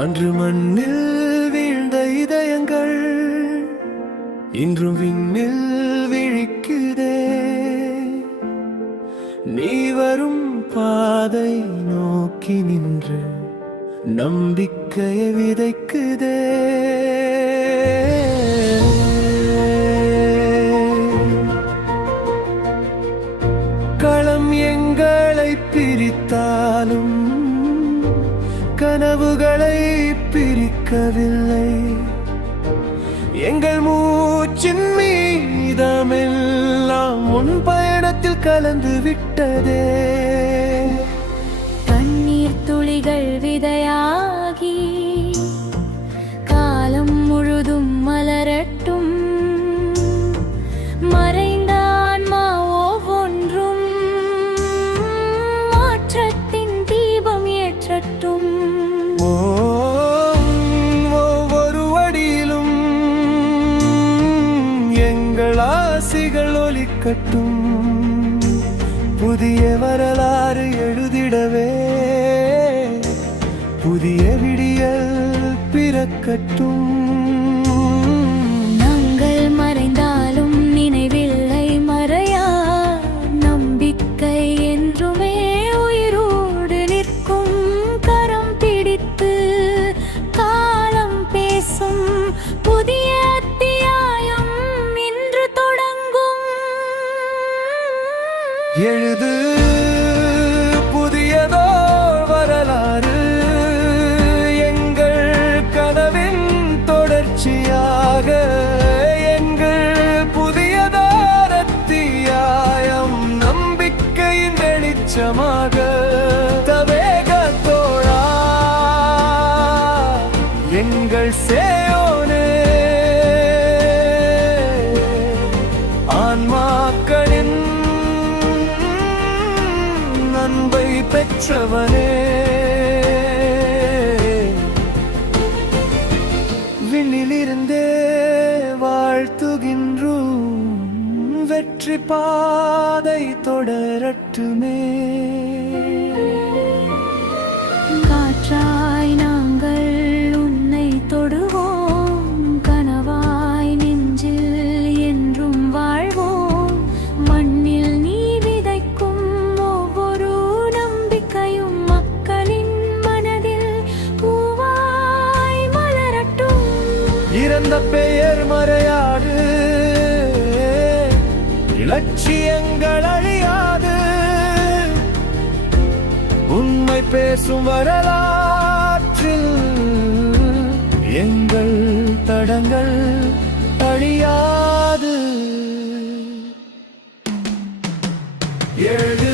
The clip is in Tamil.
அன்று மண்ணில் வீழ்ந்த இதயங்கள் இன்றும் விண்ணில் விழிக்குதே. நீ வரும் பாதை நோக்கி நின்று நம்பிக்கையை விதைக்குதே. களம் எங்களை பிரித்தாலும் கனவுகளை பிரிக்கவில்லை. எங்கள் மூச்சின் மீதமெல்லாம் உன் பயணத்தில் கலந்து விட்டதே. கண்ணீர் துளிகள் விதையாகி காலம் முழுதும் மலரட்டும். மறைந்த ஆன்மா ஒவ்வொன்றும் மாற்றத்தின் தீபம் ஏற்றட்டும். ஒவ்வொரு அடியிலும் எங்கள் ஆசைகள் ஒலிக்கட்டும். புதிய வரலாறு எழுதிடவே புதிய விடியல் பிறக்கட்டும். நாங்கள் மறைந்தாலும் நினைவில்லை மறையா நம்பிக்கை என்றுமே உயிரோடு நிற்கும். கரம் பிடித்து காலம் பேசும் புதிய அத்தியாயம் இன்று தொடங்கும். எழுது புதியதோர் வரலாறு, எங்கள் கனவின் தொடர்ச்சியாக. எங்கள் புதியதோர் அத்தியாயம் நம்பிக்கையின் வெளிச்சமாக. தவேகத்தோழா எங்கள் சேயோனே, ஆன்மாக்களின் அன்பை பெற்றவனே. விண்ணிலிருந்தே வாழ்த்துகின்றோம், வெற்றி பாதை தொடரட்டுமே. காற்றாய் நாங்கள் உன்னை தொடுவோம், கனவாய் நெஞ்சில் என்றும் வாழ்வோம். மண்ணில் நீ விதைக்கும் ஒவ்வொரு நம்பிக்கையும் மக்களின் மனதில் பூவாய் மலரட்டும். இறந்த பெயர் மறையாது, இலட்சியங்கள் அழியாது. உண்மை பேசும் வரலாற்றில் எங்கள் தடங்கள் அழியாது. எழுது